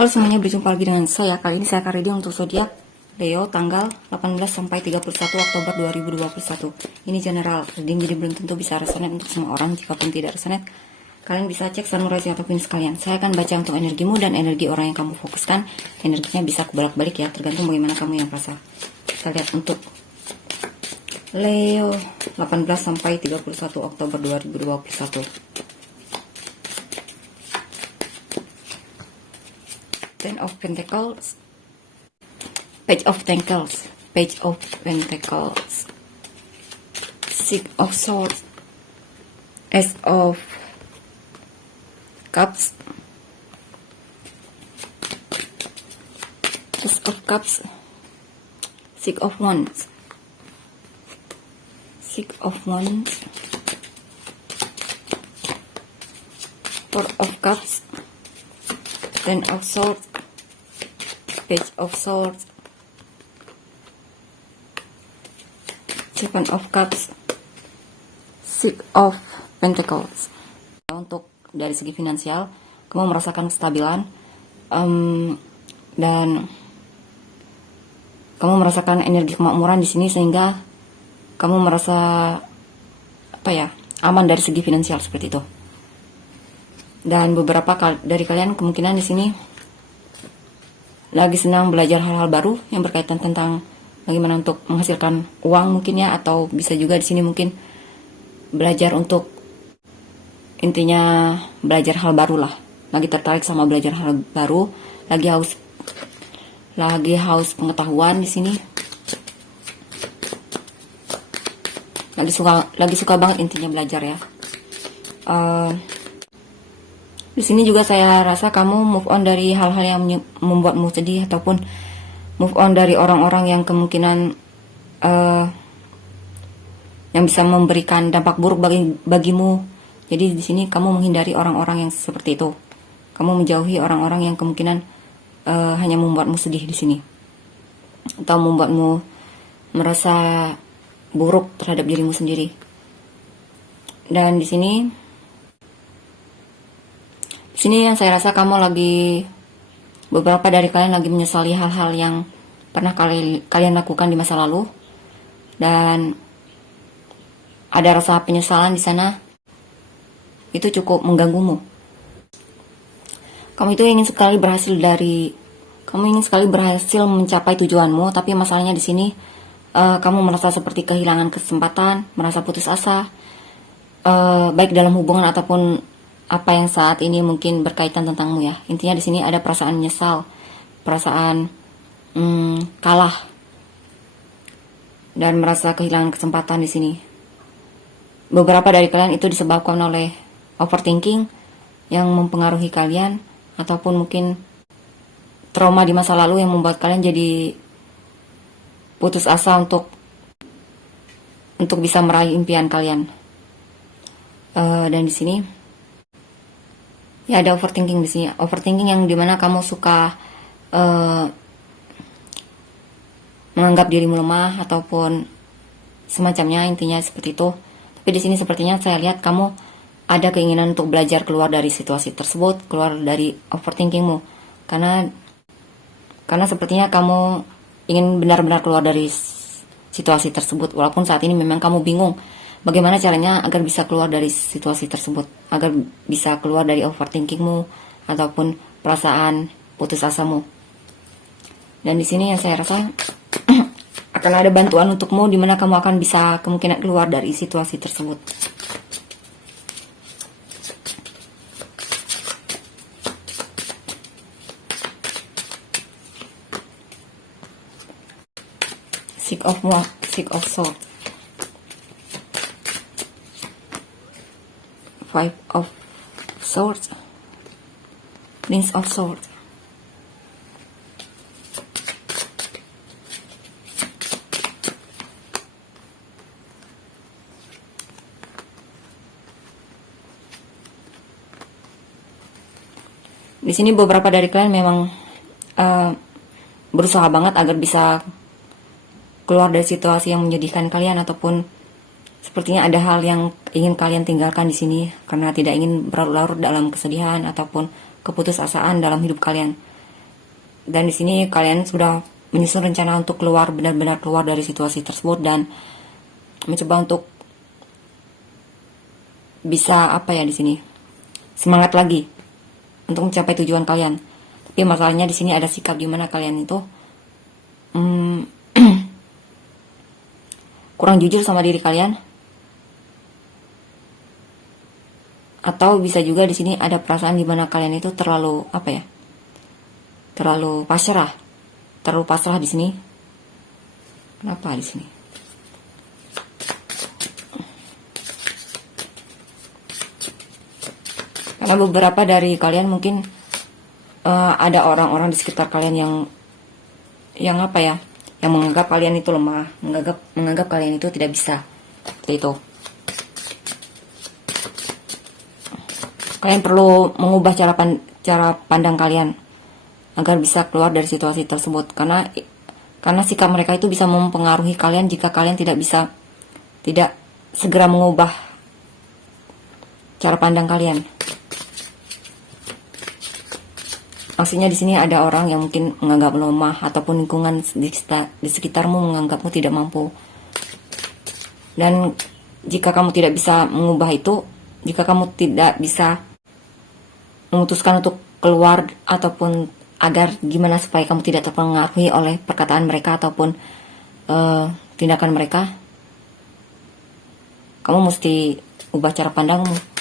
Halo semuanya, berjumpa lagi dengan saya. Kali ini saya akan reading untuk zodiak Leo tanggal 18 sampai 31 Oktober 2021. Ini general reading, jadi belum tentu bisa resonate untuk semua orang. Jika pun tidak resonate, kalian bisa cek samurai ataupun sekalian. Saya akan baca untuk energimu dan energi orang yang kamu fokuskan. Energinya bisa kebolak-balik ya, tergantung bagaimana kamu yang merasa. Kita lihat untuk Leo 18 sampai 31 Oktober 2021. Ten of Pentacles, Page of Pentacles, Page of Pentacles, Six of Swords, Ace of Cups, Ace of Cups, Six of Wands, Six of Wands, Four of Cups, Ten of Swords, Page of Swords, Seven of Cups, Six of Pentacles. Untuk dari segi finansial, kamu merasakan kestabilan dan kamu merasakan energi kemakmuran di sini, sehingga kamu merasa aman dari segi finansial seperti itu. Dan beberapa dari kalian kemungkinan di sini lagi senang belajar hal-hal baru yang berkaitan tentang bagaimana untuk menghasilkan uang mungkin ya, atau bisa juga di sini mungkin belajar untuk intinya belajar hal baru lah. Lagi tertarik sama belajar hal baru, lagi haus pengetahuan di sini. Lagi suka banget intinya belajar ya. Di sini juga saya rasa kamu move on dari hal-hal yang membuatmu sedih, ataupun move on dari orang-orang yang kemungkinan yang bisa memberikan dampak buruk bagimu. Jadi di sini kamu menghindari orang-orang yang seperti itu. Kamu menjauhi orang-orang yang kemungkinan hanya membuatmu sedih di sini, atau membuatmu merasa buruk terhadap dirimu sendiri. Dan di sini yang saya rasa kamu lagi, beberapa dari kalian lagi menyesali hal-hal yang pernah kalian lakukan di masa lalu, dan ada rasa penyesalan di sana. Itu cukup mengganggumu. Kamu ingin sekali berhasil mencapai tujuanmu, tapi masalahnya di sini kamu merasa seperti kehilangan kesempatan, merasa putus asa, baik dalam hubungan ataupun apa yang saat ini mungkin berkaitan tentangmu ya. Intinya di sini ada perasaan menyesal, perasaan kalah, dan merasa kehilangan kesempatan di sini. Beberapa dari kalian itu disebabkan oleh overthinking yang mempengaruhi kalian, ataupun mungkin trauma di masa lalu yang membuat kalian jadi putus asa untuk bisa meraih impian kalian. Dan di sini ya ada overthinking di sini. Overthinking yang dimana kamu suka menganggap dirimu lemah ataupun semacamnya, intinya seperti itu. Tapi di sini sepertinya saya lihat kamu ada keinginan untuk belajar keluar dari situasi tersebut, keluar dari overthinkingmu, karena sepertinya kamu ingin benar-benar keluar dari situasi tersebut, walaupun saat ini memang kamu bingung bagaimana caranya agar bisa keluar dari situasi tersebut, agar bisa keluar dari overthinkingmu ataupun perasaan putus asamu. Dan di sini yang saya rasa akan ada bantuan untukmu, di mana kamu akan bisa kemungkinan keluar dari situasi tersebut. Six of Swords, Five of Swords, Prince of Swords. Di sini beberapa dari kalian memang berusaha banget agar bisa keluar dari situasi yang menyedihkan kalian, ataupun sepertinya ada hal yang ingin kalian tinggalkan di sini karena tidak ingin berlarut-larut dalam kesedihan ataupun keputusasaan dalam hidup kalian. Dan di sini kalian sudah menyusun rencana untuk keluar, benar-benar keluar dari situasi tersebut, dan mencoba untuk bisa apa ya, di sini semangat lagi untuk mencapai tujuan kalian. Tapi masalahnya di sini ada sikap di mana kalian itu kurang jujur sama diri kalian, atau bisa juga di sini ada perasaan di mana kalian itu terlalu apa ya, terlalu pasrah di sini. Kenapa di sini? Karena beberapa dari kalian mungkin ada orang-orang di sekitar kalian yang apa ya, yang menganggap kalian itu lemah, menganggap kalian itu tidak bisa. Seperti itu. Kalian perlu mengubah cara pandang kalian agar bisa keluar dari situasi tersebut, karena sikap mereka itu bisa mempengaruhi kalian jika kalian tidak segera mengubah cara pandang kalian. Maksudnya di sini ada orang yang mungkin menganggap lemah, ataupun lingkungan di sekitarmu menganggapmu tidak mampu. Dan jika kamu tidak bisa mengubah itu, jika kamu tidak bisa memutuskan untuk keluar, ataupun agar gimana supaya kamu tidak terpengaruhi oleh perkataan mereka ataupun tindakan mereka, kamu mesti ubah cara pandangmu.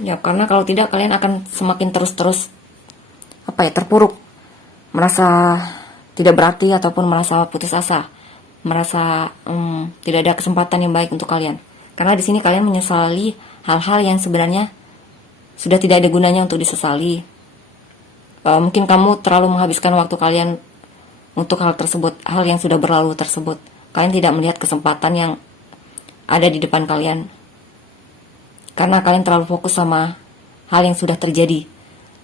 Ya, karena kalau tidak kalian akan semakin terus terpuruk, merasa tidak berarti ataupun merasa putus asa, merasa tidak ada kesempatan yang baik untuk kalian. Karena di sini kalian menyesali hal-hal yang sebenarnya sudah tidak ada gunanya untuk disesali. Mungkin kamu terlalu menghabiskan waktu kalian untuk hal tersebut, hal yang sudah berlalu tersebut. Kalian tidak melihat kesempatan yang ada di depan kalian, karena kalian terlalu fokus sama hal yang sudah terjadi,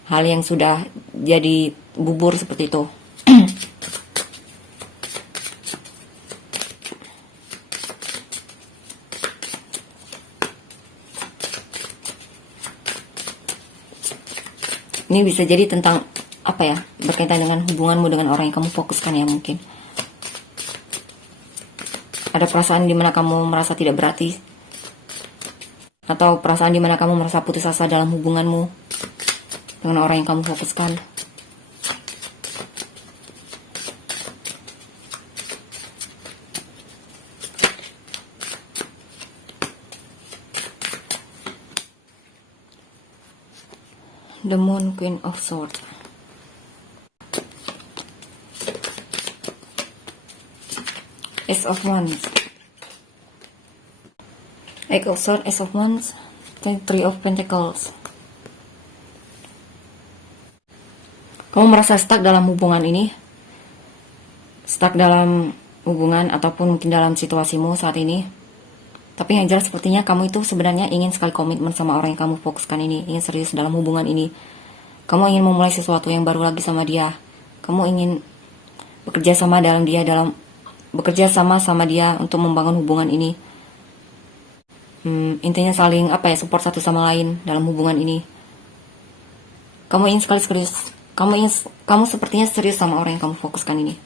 hal yang sudah jadi bubur seperti itu. Ini bisa jadi tentang apa ya, berkaitan dengan hubunganmu dengan orang yang kamu fokuskan ya. Mungkin ada perasaan dimana kamu merasa tidak berarti, atau perasaan dimana kamu merasa putus asa dalam hubunganmu dengan orang yang kamu fokuskan. The Moon, Queen of Swords. Ace of Wands. Eight of Swords, Ace of Wands, Three of Pentacles. Kamu merasa stuck dalam hubungan ini, stuck dalam hubungan ataupun mungkin dalam situasimu saat ini. Tapi yang jelas sepertinya kamu itu sebenarnya ingin sekali komitmen sama orang yang kamu fokuskan ini, ingin serius dalam hubungan ini. Kamu ingin memulai sesuatu yang baru lagi sama dia. Kamu ingin bekerja sama sama dia untuk membangun hubungan ini. Intinya saling support satu sama lain dalam hubungan ini. Kamu ingin sekali serius. Kamu sepertinya serius sama orang yang kamu fokuskan ini.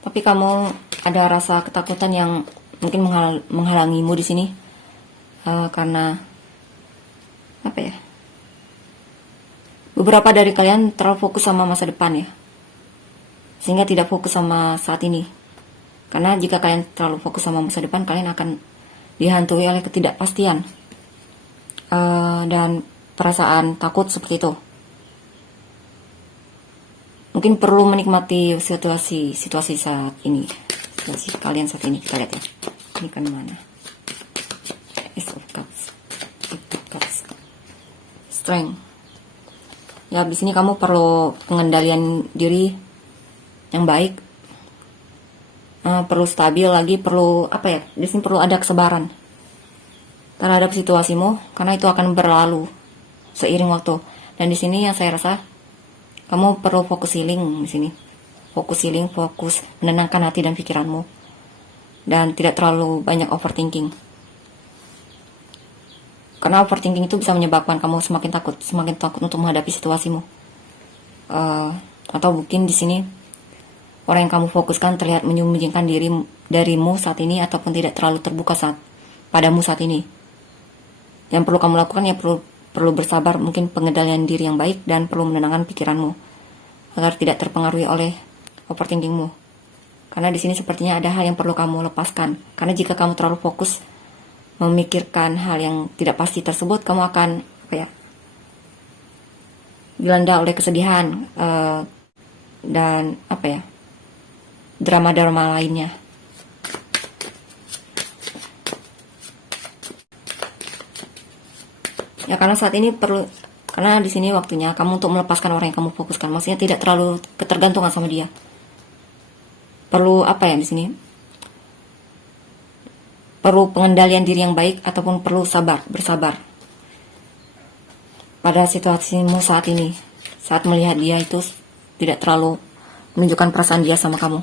Tapi kamu ada rasa ketakutan yang mungkin menghalangimu di sini, karena beberapa dari kalian terlalu fokus sama masa depan ya, sehingga tidak fokus sama saat ini. Karena jika kalian terlalu fokus sama masa depan, kalian akan dihantui oleh ketidakpastian dan perasaan takut seperti itu. Mungkin perlu menikmati situasi saat ini, situasi kalian saat ini. Kita lihat ya, ini kan mana? Ace of Cups, Strength. Ya, di sini kamu perlu pengendalian diri yang baik, perlu stabil lagi, perlu di sini perlu ada kesabaran terhadap situasimu, karena itu akan berlalu seiring waktu. Dan di sini yang saya rasa Kamu perlu fokus healing di sini. Fokus healing, fokus menenangkan hati dan pikiranmu. Dan tidak terlalu banyak overthinking. Karena overthinking itu bisa menyebabkan kamu semakin takut untuk menghadapi situasimu. Atau mungkin di sini orang yang kamu fokuskan terlihat menyembunyikan darimu saat ini ataupun tidak terlalu terbuka padamu saat ini. Yang perlu kamu lakukan ya perlu bersabar, mungkin pengendalian diri yang baik dan perlu menenangkan pikiranmu agar tidak terpengaruhi oleh overthinkingmu. Karena di sini sepertinya ada hal yang perlu kamu lepaskan. Karena jika kamu terlalu fokus memikirkan hal yang tidak pasti tersebut, kamu akan dilanda oleh kesedihan dan drama-drama lainnya. Ya karena saat ini karena di sini waktunya kamu untuk melepaskan orang yang kamu fokuskan. Maksudnya tidak terlalu ketergantungan sama dia. Perlu di sini? Perlu pengendalian diri yang baik ataupun perlu bersabar pada situasimu saat ini. Saat melihat dia itu tidak terlalu menunjukkan perasaan dia sama kamu.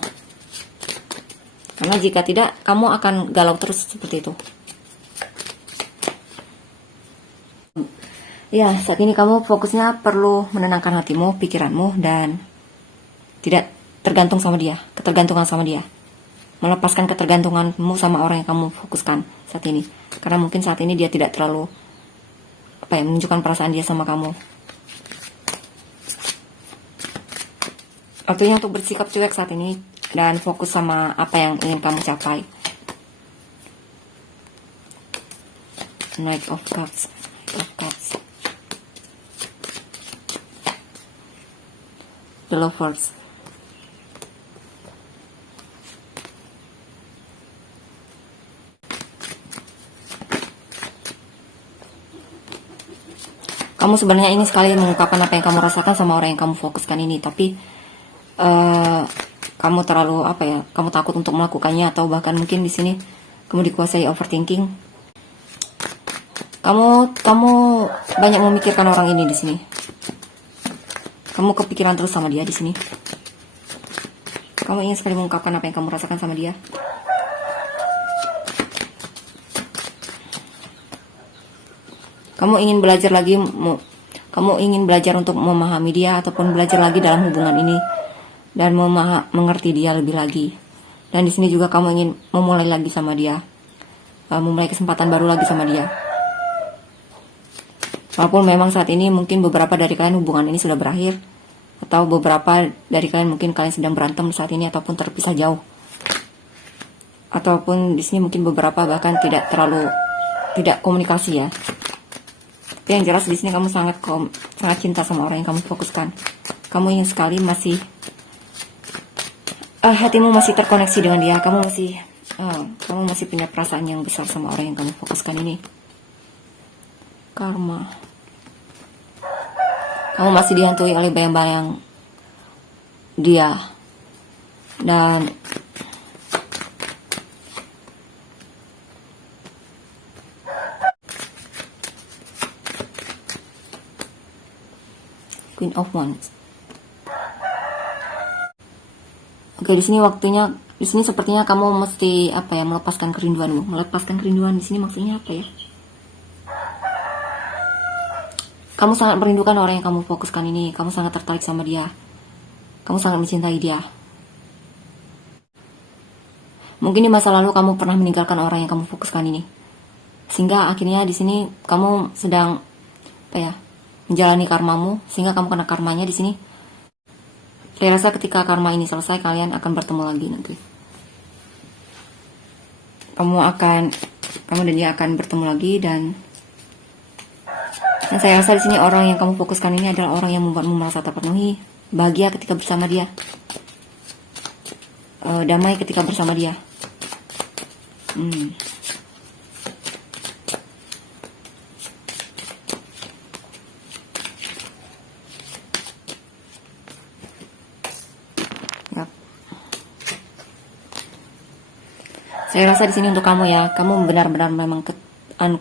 Karena jika tidak, kamu akan galau terus seperti itu. Ya, saat ini kamu fokusnya perlu menenangkan hatimu, pikiranmu, dan tidak ketergantungan sama dia. Melepaskan ketergantunganmu sama orang yang kamu fokuskan saat ini. Karena mungkin saat ini dia tidak terlalu menunjukkan perasaan dia sama kamu. Waktunya untuk bersikap cuek saat ini dan fokus sama apa yang ingin kamu capai. Knight of Cups. The Lovers. Kamu sebenarnya ingin sekali mengungkapkan apa yang kamu rasakan sama orang yang kamu fokuskan ini, tapi kamu terlalu kamu takut untuk melakukannya, atau bahkan mungkin di sini kamu dikuasai overthinking. Kamu banyak memikirkan orang ini di sini. Kamu kepikiran terus sama dia di sini. Kamu ingin sekali mengungkapkan apa yang kamu rasakan sama dia. Kamu ingin belajar lagi, kamu ingin belajar untuk memahami dia ataupun belajar lagi dalam hubungan ini dan mengerti dia lebih lagi. Dan di sini juga kamu ingin memulai lagi sama dia, memulai kesempatan baru lagi sama dia. Walaupun memang saat ini mungkin beberapa dari kalian hubungan ini sudah berakhir, atau beberapa dari kalian mungkin kalian sedang berantem saat ini ataupun terpisah jauh. Ataupun di sini mungkin beberapa bahkan tidak komunikasi ya. Tapi yang jelas di sini kamu sangat cinta sama orang yang kamu fokuskan. Kamu ingin sekali hatimu masih terkoneksi dengan dia. Kamu masih punya perasaan yang besar sama orang yang kamu fokuskan ini. Karma. Kamu masih dihantui oleh bayang-bayang dia. Dan Queen of Wands. Oke, di sini sepertinya kamu mesti melepaskan kerinduanmu. Melepaskan kerinduan di sini maksudnya apa ya? Kamu sangat merindukan orang yang kamu fokuskan ini. Kamu sangat tertarik sama dia. Kamu sangat mencintai dia. Mungkin di masa lalu kamu pernah meninggalkan orang yang kamu fokuskan ini. Sehingga akhirnya di sini kamu sedang menjalani karmamu, sehingga kamu kena karmanya di sini. Saya rasa ketika karma ini selesai, kalian akan bertemu lagi nanti. Kamu dan dia akan bertemu lagi, dan saya rasa di sini orang yang kamu fokuskan ini adalah orang yang membuatmu merasa terpenuhi, bahagia ketika bersama dia, damai ketika bersama dia. Yap. Saya rasa di sini untuk kamu ya, kamu benar-benar memang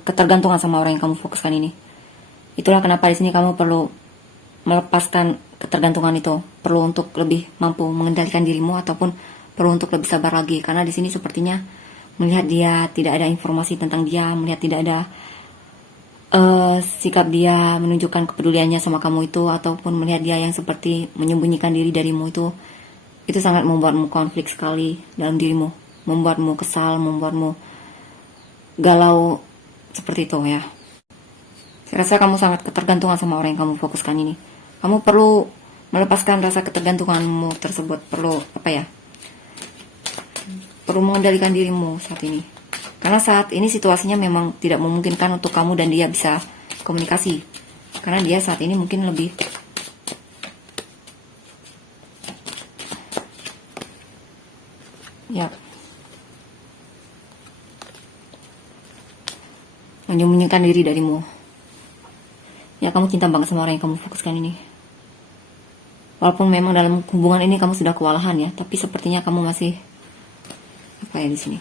ketergantungan sama orang yang kamu fokuskan ini. Itulah kenapa di sini kamu perlu melepaskan ketergantungan itu. Perlu untuk lebih mampu mengendalikan dirimu ataupun perlu untuk lebih sabar lagi. Karena di sini sepertinya melihat dia tidak ada informasi tentang dia, melihat tidak ada sikap dia menunjukkan kepeduliannya sama kamu itu, ataupun melihat dia yang seperti menyembunyikan diri darimu itu sangat membuatmu konflik sekali dalam dirimu, membuatmu kesal, membuatmu galau seperti itu ya. Saya rasa kamu sangat ketergantungan sama orang yang kamu fokuskan ini. Kamu perlu melepaskan rasa ketergantunganmu tersebut, perlu perlu mengendalikan dirimu saat ini. Karena saat ini situasinya memang tidak memungkinkan untuk kamu dan dia bisa komunikasi. Karena dia saat ini mungkin lebih menyembunyikan diri darimu. Ya, kamu cinta banget sama orang yang kamu fokuskan ini. Walaupun memang dalam hubungan ini kamu sudah kewalahan ya, tapi sepertinya kamu masih di sini.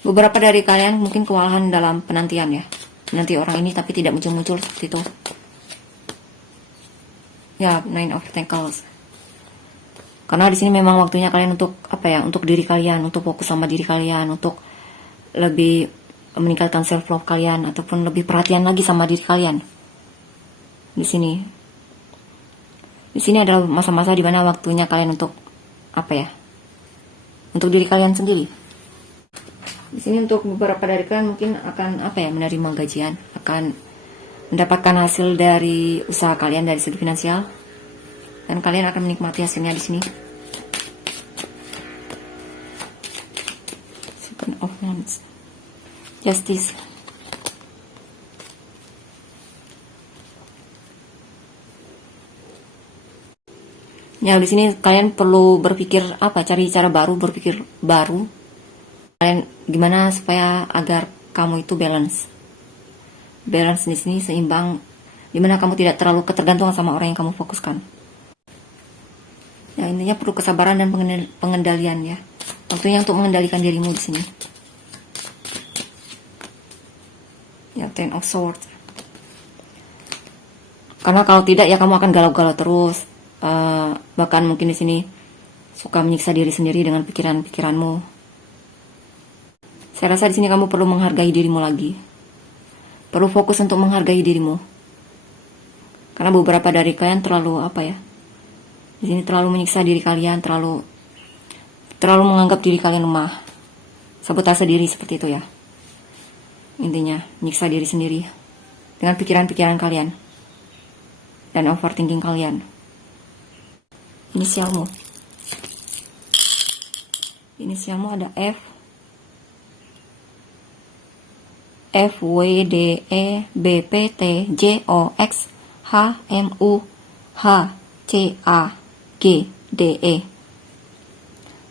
Beberapa dari kalian mungkin kewalahan dalam penantian ya, menanti orang ini tapi tidak muncul-muncul seperti itu. Ya, Nine of Pentacles. Karena di sini memang waktunya kalian untuk untuk diri kalian, untuk fokus sama diri kalian, untuk lebih meningkatkan self love kalian ataupun lebih perhatian lagi sama diri kalian. Di sini adalah masa-masa di mana waktunya kalian untuk untuk diri kalian sendiri. Di sini untuk beberapa dari kalian mungkin akan menerima gajian, akan mendapatkan hasil dari usaha kalian dari segi finansial, dan kalian akan menikmati hasilnya di sini. Seven of Wands, Justice. Ya, di sini kalian perlu berpikir cari cara baru, berpikir baru. Kalian gimana supaya agar kamu itu balance di sini seimbang, dimana kamu tidak terlalu ketergantungan sama orang yang kamu fokuskan. Ya, intinya perlu kesabaran dan pengendalian ya. Waktunya untuk mengendalikan dirimu di sini. Ya, Ten of Swords. Karena kalau tidak ya kamu akan galau-galau terus. Bahkan mungkin di sini suka menyiksa diri sendiri dengan pikiran-pikiranmu. Saya rasa di sini kamu perlu menghargai dirimu lagi. Perlu fokus untuk menghargai dirimu. Karena beberapa dari kalian terlalu di sini terlalu menyiksa diri kalian, terlalu menganggap diri kalian lemah. Sabotase diri seperti itu ya. Intinya menyiksa diri sendiri dengan pikiran-pikiran kalian dan overthinking kalian. Inisialmu ada F, W, D, E, B, P, T, J, O, X, H, M, U, H, C, A, G, D, E.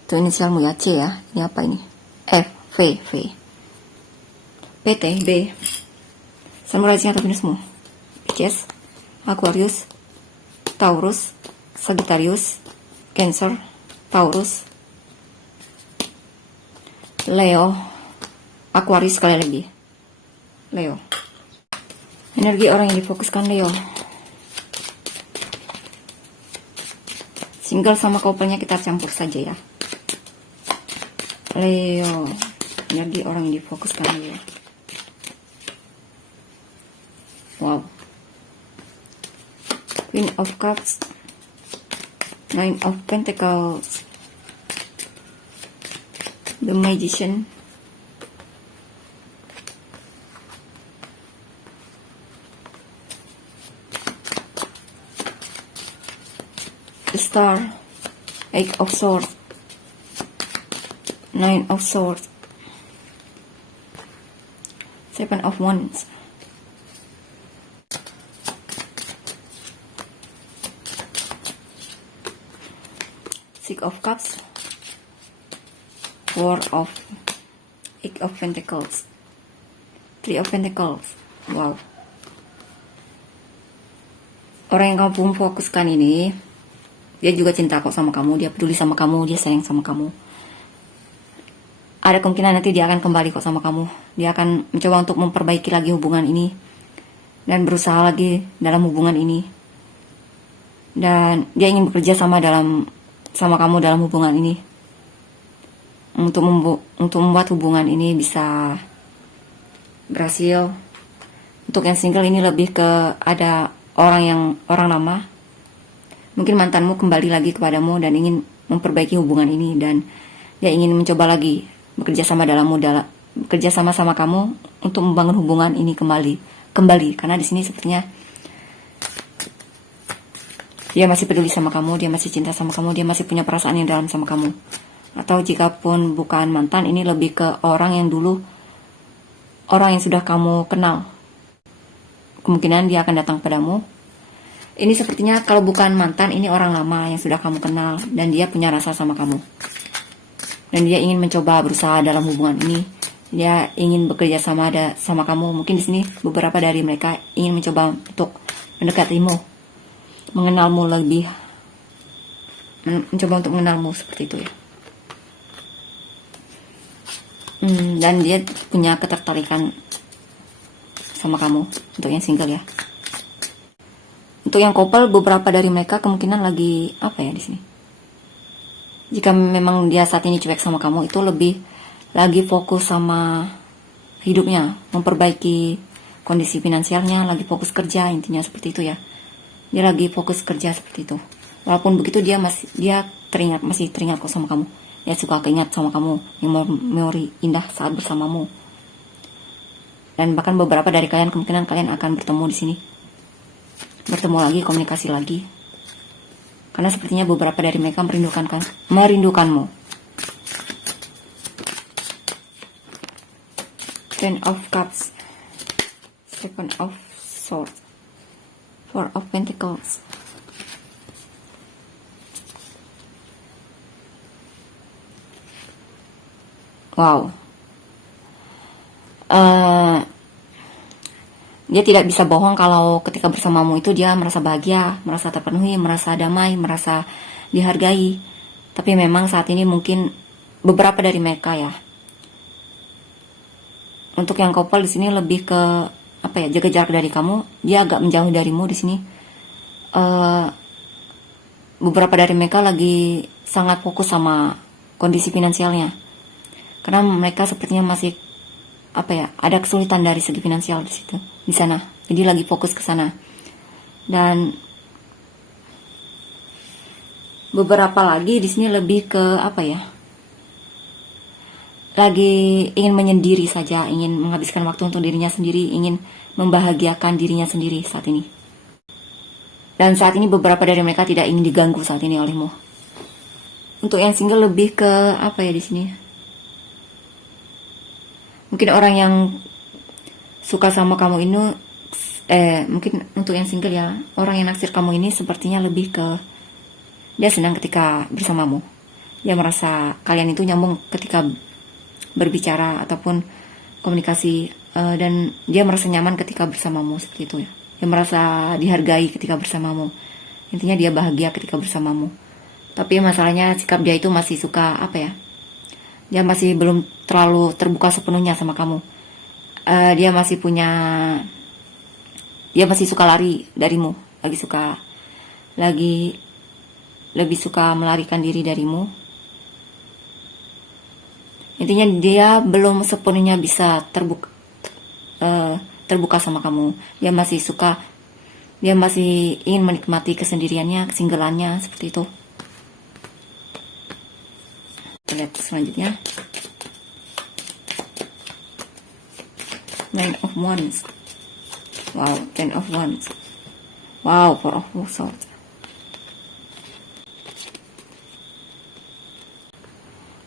Itu inisialmu ya, C ya. Ini apa ini? F, V, P, T, B. Samurai atau Venusmu? Pisces, Aquarius, Taurus, Sagittarius, Cancer, Taurus, Leo, Aquarius sekali lagi. Leo. Energi orang yang difokuskan Leo. Single sama couple-nya kita campur saja ya. Leo. Energi orang yang difokuskan Leo. Wow. Queen of Cups. Nine of Pentacles. The Magician. The Star. Eight of Swords. Nine of Swords. Seven of Wands. Six of Cups. Four of Eight of Pentacles. Three of Pentacles. Wow. Orang yang kamu fokuskan ini, dia juga cinta kok sama kamu, dia peduli sama kamu, dia sayang sama kamu. ada kemungkinan nanti dia akan kembali kok sama kamu. Dia akan mencoba untuk memperbaiki lagi hubungan ini dan berusaha lagi dalam hubungan ini. Dan dia ingin bekerja sama kamu dalam hubungan ini untuk membuat hubungan ini bisa berhasil. Untuk yang single ini lebih ke ada orang lama, mungkin mantanmu kembali lagi kepadamu dan ingin memperbaiki hubungan ini, dan dia ingin mencoba lagi bekerja sama sama kamu untuk membangun hubungan ini kembali karena di sini sepertinya dia masih peduli sama kamu, dia masih cinta sama kamu, dia masih punya perasaan yang dalam sama kamu. Atau jikapun bukan mantan, ini lebih ke orang yang sudah kamu kenal. Kemungkinan dia akan datang padamu. Ini sepertinya kalau bukan mantan, ini orang lama yang sudah kamu kenal dan dia punya rasa sama kamu. Dan dia ingin mencoba berusaha dalam hubungan ini. Dia ingin bekerja sama kamu. Mungkin di sini beberapa dari mereka ingin mencoba untuk mendekatimu, mengenalmu lebih, mencoba untuk mengenalmu seperti itu ya. Dan dia punya ketertarikan sama kamu untuk yang single ya. Untuk yang couple, beberapa dari mereka kemungkinan lagi apa ya di sini. Jika memang dia saat ini cuek sama kamu, itu lebih lagi fokus sama hidupnya, memperbaiki kondisi finansialnya, lagi fokus kerja, intinya seperti itu ya. Dia lagi fokus kerja seperti itu. Walaupun begitu dia masih teringat kok sama kamu. Dia suka keingat sama kamu, memori indah saat bersamamu. Dan bahkan beberapa dari kalian kemungkinan kalian akan bertemu di sini. Bertemu lagi, komunikasi lagi. Karena sepertinya beberapa dari mereka merindukanmu. Ten of Cups, Seven of Swords, Four of Pentacles. Wow. Dia tidak bisa bohong kalau ketika bersamamu itu dia merasa bahagia, merasa terpenuhi, merasa damai, merasa dihargai. Tapi memang saat ini mungkin beberapa dari mereka ya. Untuk yang couple di sini lebih ke jaga jarak dari kamu. Dia agak menjauh darimu di sini. Beberapa dari mereka lagi sangat fokus sama kondisi finansialnya. Karena mereka sepertinya masih ada kesulitan dari segi finansial di sana. Jadi lagi fokus ke sana. Dan beberapa lagi di sini lebih ke lagi ingin menyendiri saja, ingin menghabiskan waktu untuk dirinya sendiri, ingin membahagiakan dirinya sendiri saat ini. Dan saat ini beberapa dari mereka tidak ingin diganggu saat ini olehmu. Untuk yang single lebih ke di sini. Mungkin orang yang suka sama kamu ini, mungkin untuk yang single ya, orang yang naksir kamu ini sepertinya lebih ke dia senang ketika bersamamu. Dia merasa kalian itu nyambung ketika berbicara ataupun komunikasi, dan dia merasa nyaman ketika bersamamu seperti itu ya. Dia merasa dihargai ketika bersamamu. Intinya dia bahagia ketika bersamamu. Tapi masalahnya sikap dia itu masih suka dia masih belum terlalu terbuka sepenuhnya sama kamu. Dia masih suka lari darimu, lebih suka melarikan diri darimu. Intinya dia belum sepenuhnya bisa terbuka sama kamu. Dia masih ingin menikmati kesendiriannya, kesinggelannya seperti itu. Kita lihat selanjutnya. Nine of Wands. Wow, Ten of Wands. Wow, Four of Swords.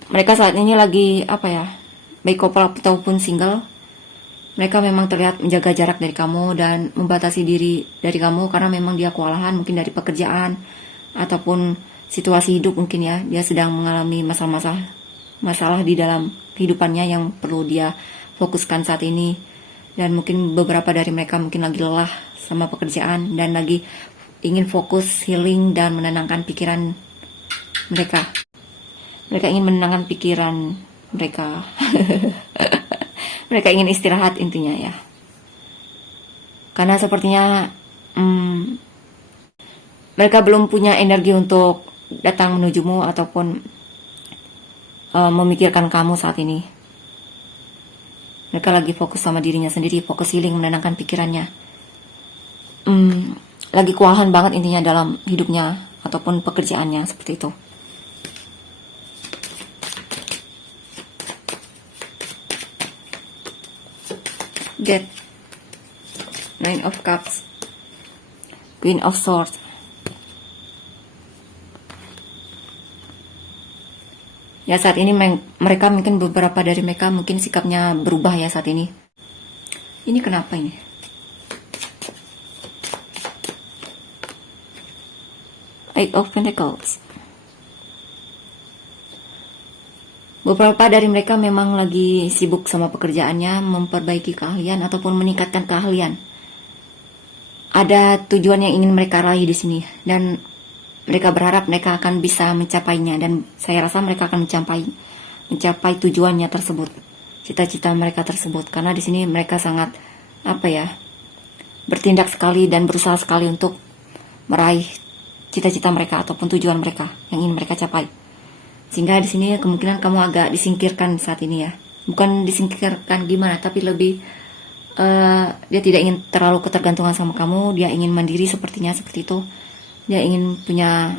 Mereka saat ini lagi baik couple ataupun single, mereka memang terlihat menjaga jarak dari kamu dan membatasi diri dari kamu karena memang dia kewalahan mungkin dari pekerjaan ataupun situasi hidup mungkin ya. Dia sedang mengalami masalah di dalam kehidupannya yang perlu dia fokuskan saat ini. Dan mungkin beberapa dari mereka mungkin lagi lelah sama pekerjaan dan lagi ingin fokus healing dan menenangkan pikiran mereka. Mereka ingin menenangkan pikiran mereka. Mereka ingin istirahat intinya ya. Karena sepertinya mereka belum punya energi untuk datang menujumu ataupun memikirkan kamu saat ini. Mereka lagi fokus sama dirinya sendiri, fokus healing, menenangkan pikirannya. Lagi kewalahan banget intinya dalam hidupnya ataupun pekerjaannya seperti itu. Get Nine of Cups, Queen of Swords. Ya saat ini mereka mungkin beberapa dari mereka mungkin sikapnya berubah ya saat ini. Ini kenapa ini? Eight of Pentacles. Beberapa dari mereka memang lagi sibuk sama pekerjaannya, memperbaiki keahlian ataupun meningkatkan keahlian. Ada tujuan yang ingin mereka raih di sini dan mereka berharap mereka akan bisa mencapainya, dan saya rasa mereka akan mencapai tujuannya tersebut, cita-cita mereka tersebut, karena di sini mereka sangat bertindak sekali dan berusaha sekali untuk meraih cita-cita mereka ataupun tujuan mereka yang ingin mereka capai. Sehingga di sini kemungkinan kamu agak disingkirkan saat ini ya. Bukan disingkirkan gimana, tapi lebih dia tidak ingin terlalu ketergantungan sama kamu. Dia ingin mandiri sepertinya seperti itu. Dia ingin intinya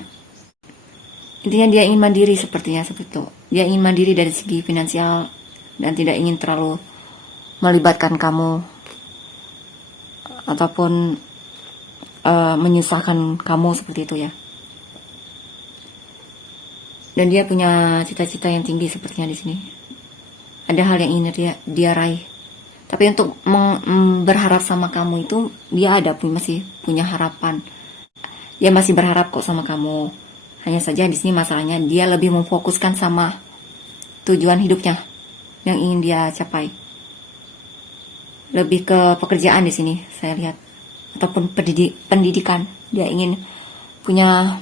dia ingin mandiri sepertinya seperti itu. Dia ingin mandiri dari segi finansial dan tidak ingin terlalu melibatkan kamu ataupun menyusahkan kamu seperti itu ya. Dan dia punya cita-cita yang tinggi sepertinya di sini. Ada hal yang ingin dia raih. Tapi untuk berharap sama kamu itu dia masih punya harapan. Dia masih berharap kok sama kamu. Hanya saja di sini masalahnya dia lebih memfokuskan sama tujuan hidupnya yang ingin dia capai. Lebih ke pekerjaan di sini saya lihat, ataupun pendidikan. Dia ingin punya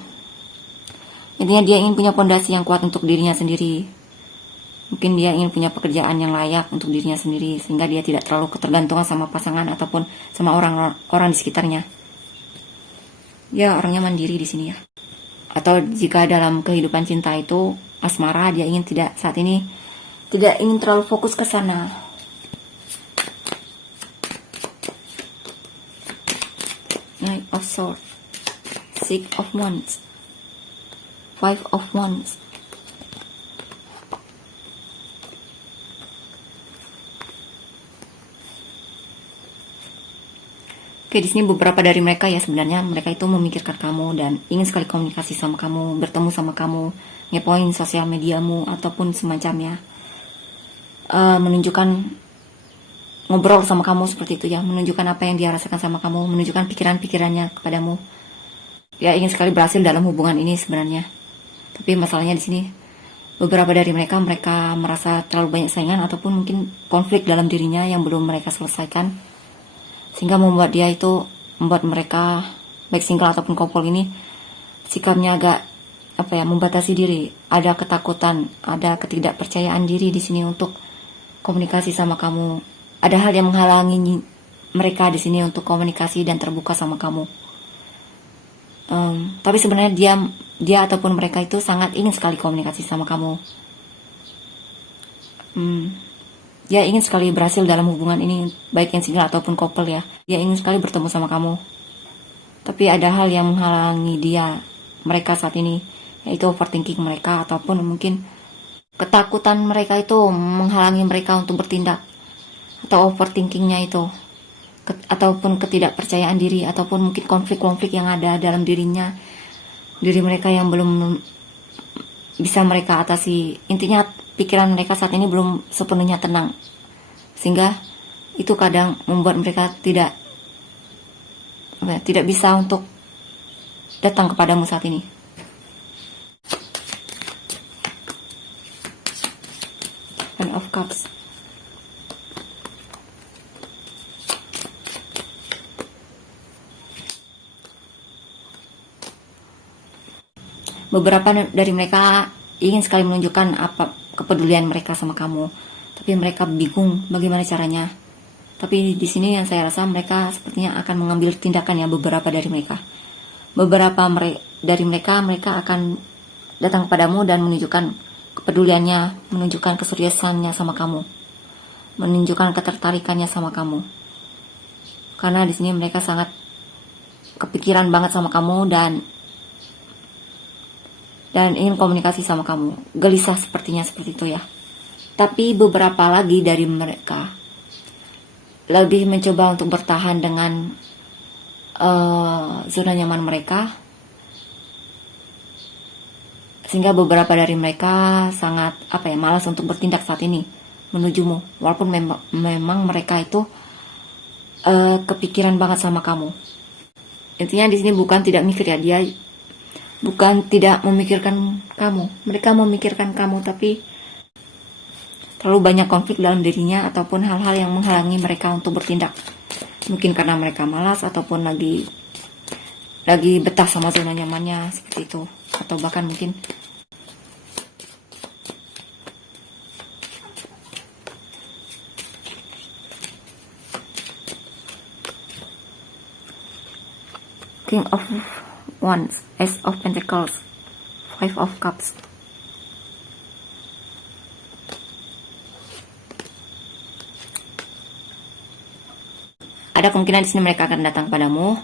Intinya dia ingin punya fondasi yang kuat untuk dirinya sendiri. Mungkin dia ingin punya pekerjaan yang layak untuk dirinya sendiri, sehingga dia tidak terlalu ketergantungan sama pasangan ataupun sama orang di sekitarnya. Dia orangnya mandiri di sini ya. Atau jika dalam kehidupan cinta itu asmara, dia ingin saat ini tidak ingin terlalu fokus ke sana. Knight of Swords, Six of Wands, Five of Wands. Oke, di sini beberapa dari mereka ya sebenarnya mereka itu memikirkan kamu dan ingin sekali komunikasi sama kamu, bertemu sama kamu, ngepoin sosial mediamu ataupun semacamnya. Menunjukkan ngobrol sama kamu seperti itu ya, menunjukkan apa yang dia rasakan sama kamu, menunjukkan pikiran-pikirannya kepadamu. Dia ingin sekali berhasil dalam hubungan ini sebenarnya. Tapi masalahnya di sini beberapa dari mereka merasa terlalu banyak saingan ataupun mungkin konflik dalam dirinya yang belum mereka selesaikan, sehingga membuat mereka baik single ataupun couple ini sikapnya agak membatasi diri. Ada ketakutan, ada ketidakpercayaan diri di sini untuk komunikasi sama kamu. Ada hal yang menghalangi mereka di sini untuk komunikasi dan terbuka sama kamu. Tapi sebenarnya dia ataupun mereka itu sangat ingin sekali komunikasi sama kamu. Dia ingin sekali berhasil dalam hubungan ini, baik yang single ataupun couple ya. Dia ingin sekali bertemu sama kamu. Tapi ada hal yang menghalangi mereka saat ini, yaitu overthinking mereka ataupun mungkin ketakutan mereka itu menghalangi mereka untuk bertindak, atau overthinkingnya itu, ataupun ketidakpercayaan diri, ataupun mungkin konflik-konflik yang ada dalam diri mereka yang belum bisa mereka atasi. Intinya pikiran mereka saat ini belum sepenuhnya tenang, sehingga itu kadang membuat mereka tidak bisa untuk datang kepadamu saat ini. Ten of Cups. Beberapa dari mereka ingin sekali menunjukkan kepedulian mereka sama kamu, tapi mereka bingung bagaimana caranya. Tapi di sini yang saya rasa mereka sepertinya akan mengambil tindakan ya, beberapa dari mereka. Dari mereka akan datang kepadamu dan menunjukkan kepeduliannya, menunjukkan keseriusannya sama kamu, menunjukkan ketertarikannya sama kamu. Karena di sini mereka sangat kepikiran banget sama kamu dan ingin komunikasi sama kamu. Gelisah sepertinya seperti itu ya. Tapi beberapa lagi dari mereka lebih mencoba untuk bertahan dengan zona nyaman mereka, sehingga beberapa dari mereka sangat malas untuk bertindak saat ini menujumu, walaupun memang mereka itu kepikiran banget sama kamu. Intinya di sini bukan tidak mikir ya, dia bukan tidak memikirkan kamu, mereka memikirkan kamu, tapi terlalu banyak konflik dalam dirinya ataupun hal-hal yang menghalangi mereka untuk bertindak. Mungkin karena mereka malas ataupun lagi betah sama zona nyamannya seperti itu, atau bahkan mungkin King of Wands, Ace of Pentacles, Five of Cups. Ada kemungkinan di sini mereka akan datang padamu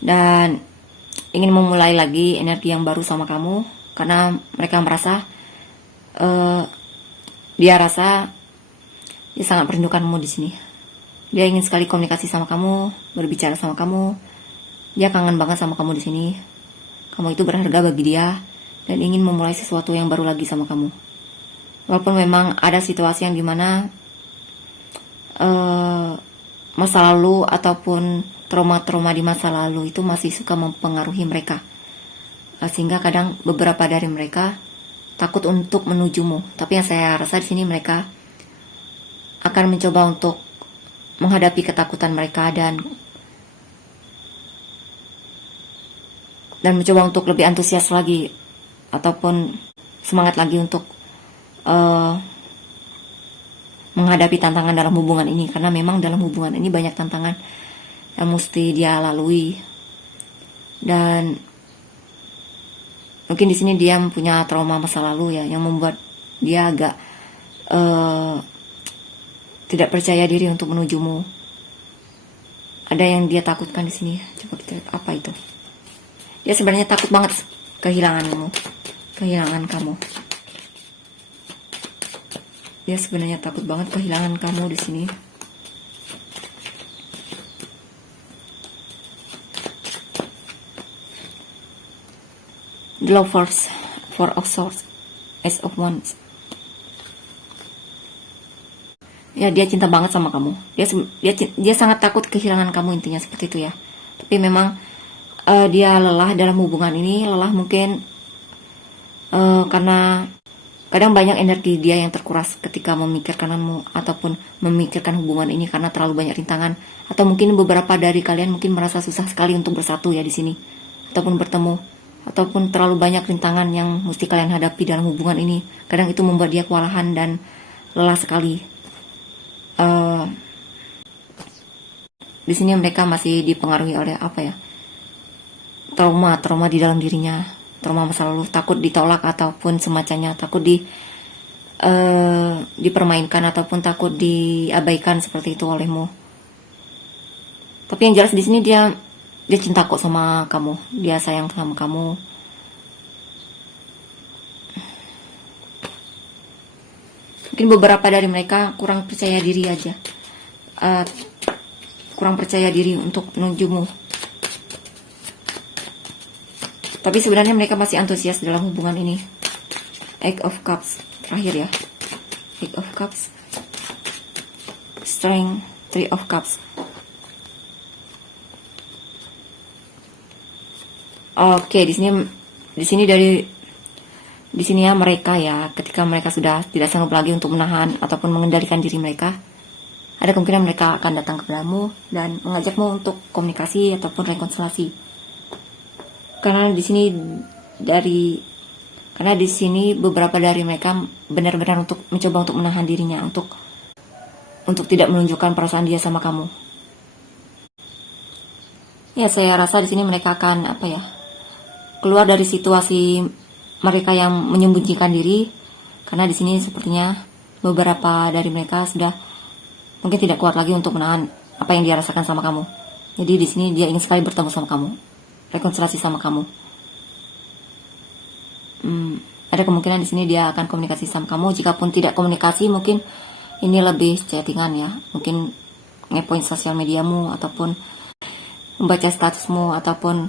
dan ingin memulai lagi energi yang baru sama kamu, karena mereka merasa dia sangat merindukanmu di sini. Dia ingin sekali komunikasi sama kamu, berbicara sama kamu. Dia kangen banget sama kamu di sini. Kamu itu berharga bagi dia dan ingin memulai sesuatu yang baru lagi sama kamu. Walaupun memang ada situasi yang dimana masa lalu ataupun trauma-trauma di masa lalu itu masih suka mempengaruhi mereka, sehingga kadang beberapa dari mereka takut untuk menujumu. Tapi yang saya rasa di sini mereka akan mencoba untuk menghadapi ketakutan mereka dan mencoba untuk lebih antusias lagi ataupun semangat lagi untuk menghadapi tantangan dalam hubungan ini, karena memang dalam hubungan ini banyak tantangan yang mesti dia lalui. Dan mungkin di sini dia punya trauma masa lalu ya, yang membuat dia agak tidak percaya diri untuk menujumu. Ada yang dia takutkan di sini. Coba kita lihat apa itu. Dia sebenarnya takut banget kehilangan kamu. Dia sebenarnya takut banget kehilangan kamu di sini. The Lovers, Four of Swords, Ace of Wands. Ya, dia cinta banget sama kamu. Dia sangat takut kehilangan kamu, intinya seperti itu ya. Tapi memang dia lelah dalam hubungan ini. Lelah mungkin karena kadang banyak energi dia yang terkuras ketika memikirkanmu ataupun memikirkan hubungan ini, karena terlalu banyak rintangan. Atau mungkin beberapa dari kalian mungkin merasa susah sekali untuk bersatu ya di sini, ataupun bertemu, ataupun terlalu banyak rintangan yang mesti kalian hadapi dalam hubungan ini. Kadang itu membuat dia kewalahan dan lelah sekali. Di sini mereka masih dipengaruhi oleh trauma di dalam dirinya, trauma masa lalu, takut ditolak ataupun semacamnya, takut dipermainkan ataupun takut diabaikan seperti itu olehmu. Tapi yang jelas di sini dia cinta kok sama kamu, dia sayang sama kamu. Mungkin beberapa dari mereka kurang percaya diri aja, kurang percaya diri untuk menujumu. Tapi sebenarnya mereka masih antusias dalam hubungan ini. Eight of Cups terakhir ya. Eight of Cups, Strength, Three of Cups. Oke, di sini ya mereka ya, ketika mereka sudah tidak sanggup lagi untuk menahan ataupun mengendalikan diri mereka, ada kemungkinan mereka akan datang kepadamu dan mengajakmu untuk komunikasi ataupun rekonsiliasi. Karena di sini dari Karena di sini beberapa dari mereka benar-benar untuk mencoba untuk menahan dirinya untuk tidak menunjukkan perasaan dia sama kamu. Ya, saya rasa di sini mereka akan keluar dari situasi mereka yang menyembunyikan diri, karena di sini sepertinya beberapa dari mereka sudah mungkin tidak kuat lagi untuk menahan apa yang dia rasakan sama kamu. Jadi di sini dia ingin sekali bertemu sama kamu, rekonsiliasi sama kamu. Ada kemungkinan di sini dia akan komunikasi sama kamu. Jikapun tidak komunikasi, mungkin ini lebih chattingan ya. Mungkin ngepoin sosial mediamu, ataupun membaca statusmu, ataupun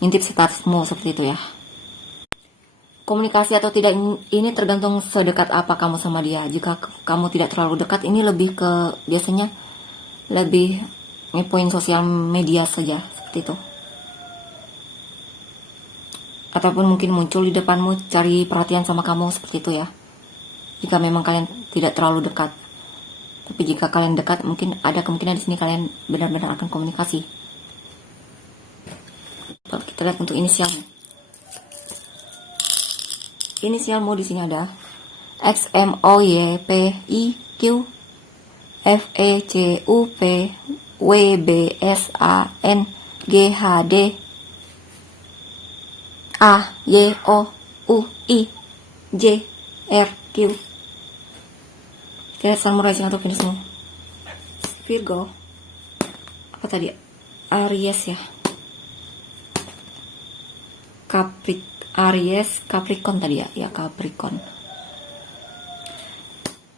ngintip statusmu, seperti itu ya. Komunikasi atau tidak ini tergantung sedekat apa kamu sama dia. Jika kamu tidak terlalu dekat, ini lebih ke biasanya lebih ngepoin sosial media saja, seperti itu. Ataupun mungkin muncul di depanmu cari perhatian sama kamu, seperti itu ya. Jika memang kalian tidak terlalu dekat. Tapi jika kalian dekat, mungkin ada kemungkinan di sini kalian benar-benar akan komunikasi. Kalau kita lihat untuk inisialnya. Inisialmu di sini ada X M O Y P I Q F E C U P W B S A N G H D A Y O U I J R Q. Kita samurai atau finishmu. Virgo. Apa tadi? Aries ya. Aries, Capricorn tadi ya. Ya, Capricorn.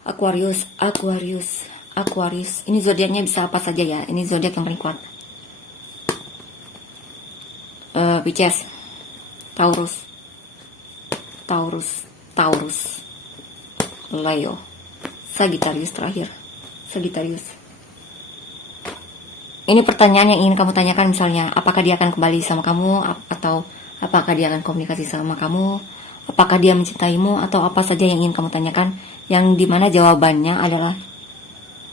Aquarius. Ini zodiaknya bisa apa saja ya. Ini zodiak yang paling kuat. Pisces. Taurus. Leo. Sagittarius terakhir. Sagittarius. Ini pertanyaan yang ingin kamu tanyakan, misalnya apakah dia akan kembali sama kamu, atau apakah dia akan komunikasi sama kamu, apakah dia mencintaimu, atau apa saja yang ingin kamu tanyakan, yang dimana jawabannya adalah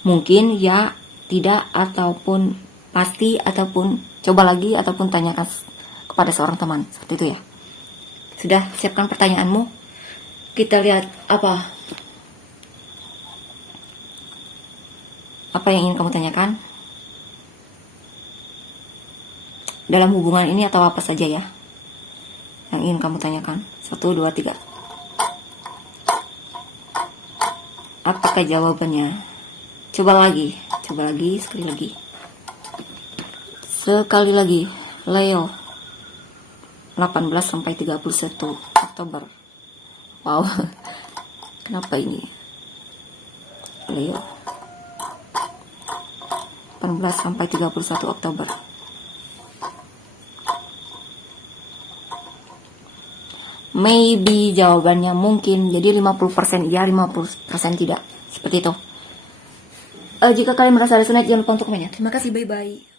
mungkin, ya, tidak, ataupun pasti, ataupun coba lagi, ataupun tanyakan kepada seorang teman, seperti itu ya. Sudah siapkan pertanyaanmu. Kita lihat apa yang ingin kamu tanyakan dalam hubungan ini, atau apa saja ya yang ingin kamu tanyakan. 1, 2, 3. Apakah jawabannya? Coba lagi, sekali lagi. Leo. 18 sampai 31 Oktober. Wow. Kenapa ini? Leo. 18 sampai 31 Oktober. Maybe jawabannya mungkin. Jadi 50% iya, 50% tidak. Seperti itu. Jika kalian merasa resonate, jangan lupa untuk komennya. Terima kasih, bye-bye.